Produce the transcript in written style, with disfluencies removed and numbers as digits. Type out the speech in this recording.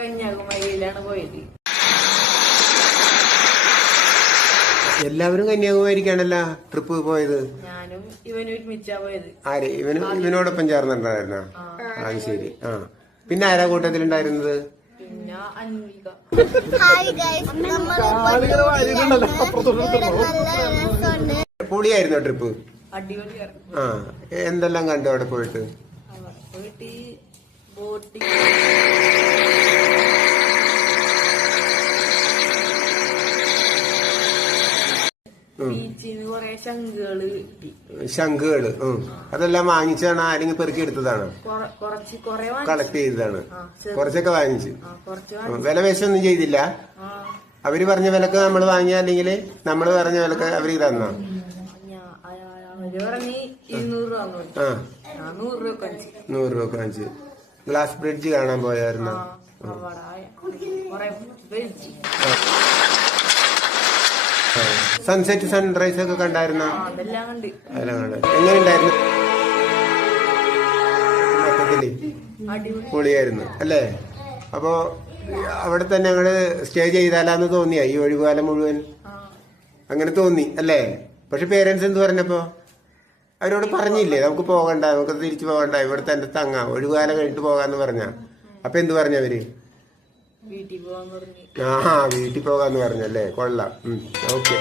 കന്യാകുമാരിയിലാണ് പോയത്. എല്ലാവരും കന്യാകുമാരിക്കാണല്ലോ ട്രിപ്പ് പോയത്. ഞാനും ഇവനും ഒരുമിച്ചാ പോയത്. ആര് ഇവനോടൊപ്പം ചേർന്നിട്ടുണ്ടായിരുന്നോ? അത് ശരി. ആ പിന്നെ ആരാ കൂട്ടത്തിലുണ്ടായിരുന്നത്? പിന്നെ അൻവിക. പൊളിയായിരുന്നോ ട്രിപ്പ്? അടിപൊളിയായിരുന്നു. ആ എന്തെല്ലാം കണ്ടു അവിടെ പോയിട്ട്? പോയിട്ട് ബോട്ടിങ്, ബീച്ചിന്ന് കൊറേ ശംഖുകള് കിട്ടി. ശംഖുകള് അതെല്ലാം വാങ്ങിച്ചാണ് ആരെങ്കിലും പെറുക്കി എടുത്തതാണ്? കളക്ട് ചെയ്തതാണ്. കുറച്ചൊക്കെ വാങ്ങിച്ചു. വില പേശൊന്നും ചെയ്തില്ല? അവര് പറഞ്ഞ വിലക്ക് നമ്മൾ വാങ്ങിയ, അല്ലെങ്കിൽ നമ്മള് പറഞ്ഞ വിലക്ക് അവര് തന്നോ? അവര് പറഞ്ഞ് 200 രൂപ. 100 രൂപ വാങ്ങിച്ചു. ഗ്ലാസ് ബ്രിഡ്ജ് കാണാൻ പോയായിരുന്നു. സൺസെറ്റ് സൺറൈസ് ഒക്കെ കണ്ടായിരുന്നോ? അതെല്ലാം കണ്ട്. എങ്ങനെയുണ്ടായിരുന്നു? മൊത്തത്തില് പൊളിയായിരുന്നു അല്ലേ? അപ്പൊ അവിടെ തന്നെ ഞങ്ങള് സ്റ്റേ ചെയ്താലാന്ന് തോന്നിയാ ഈ ഒഴിവുകാലം മുഴുവൻ? അങ്ങനെ തോന്നി അല്ലേ? പക്ഷെ പേരൻസ് എന്ത് പറഞ്ഞപ്പോ? അവരോട് പറഞ്ഞില്ലേ നമുക്ക് പോകണ്ട, നമുക്ക് തിരിച്ചു പോകണ്ട, ഇവിടെ തന്നെ തങ്ങാം, ഒഴിവുകാലം കഴിഞ്ഞിട്ട് പോകാന്ന് പറഞ്ഞ? അപ്പൊ എന്ത് പറഞ്ഞവര്? വീട്ടിൽ പോകാന്ന് പറഞ്ഞു. വീട്ടിൽ പോകാന്ന് പറഞ്ഞല്ലേ? കൊള്ളാം. ഓക്കെ.